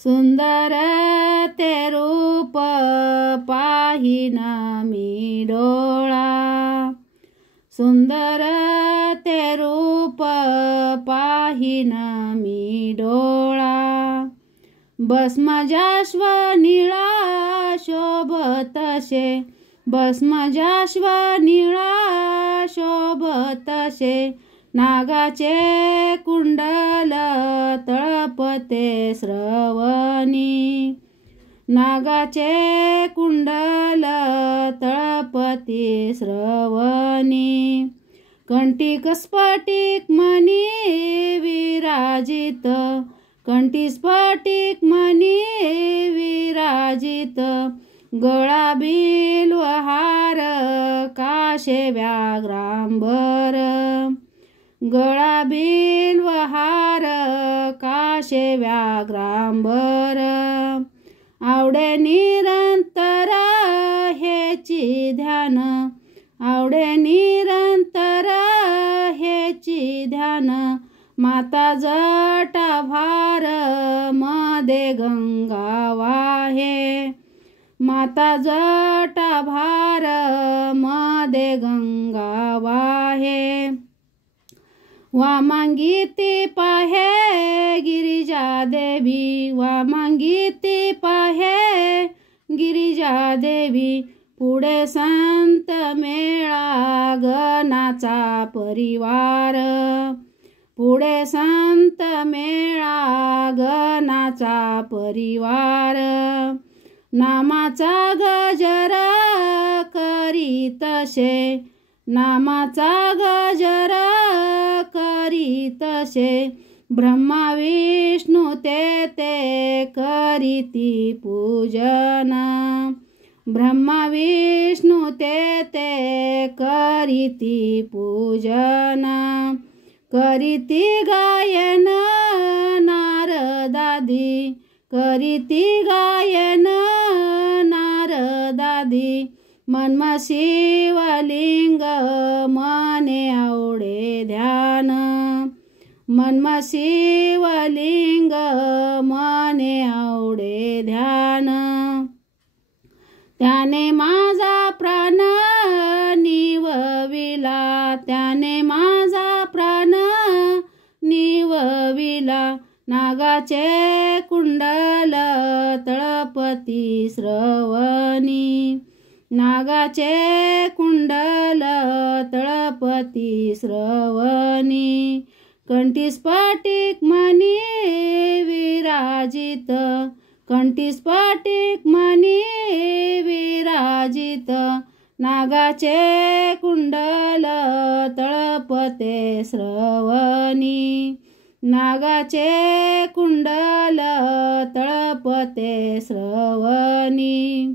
सुंदर ते रूप पाहिन मी डोळा, सुंदर ते रूप पाहिन मी डोळा। भस्मजाश्व निळा शोभतसे, भस्मजाश्व निळा शोभतसे। नागाचे कुंडल तळपते श्रवणी, नागाचे कुंडल तळपते श्रवणी। कंटिक स्फटिक मणी विराजित, कंठी स्फटिक मणी विराजित। गळा बिल्व हार काशे व्याघ्रांबर, गळा बिल्व हार काशे व्याघ्रांबर। आवडे निरंतर हेची ध्यान, आवडे निरंतर हेची ध्यान। माता जटाभार मध्ये गंगा वाहे, माता जटाभार मध्ये गंगा वाहे। वामांगीती पाहे गिरिजा देवी, वामांगीती पाहे गिरिजा देवी। पुढे संत मेळा गणाचा परिवार, पुढे संत मेळा गणाचा परिवार। नामाचा गजर करीतसे, नामाचा गजर करीतसे। ब्रह्मा विष्णू ते करीती पूजन, ब्रह्मा विष्णू ते करीती पूजन। करीती गायन नारदादी, करीती गायन नारदादी। मन्म शिवलिंग मने आवडे ध्यान, मन्म शिवलिंग मने आवडे ध्यान। त्याने माझा प्राण निवविला, त्याने माझा प्राण निवविला। नागाचे कुंडल तळपती श्रवणी, नागाचे कुंडल तळपती श्रवणी। कंठी स्फटिक मणी विराजित, कंठी स्फटिक मणी विराजित। नागाचे कुंडल तळपते श्रवणी, नागाचे कुंडल तळपते श्रवणी।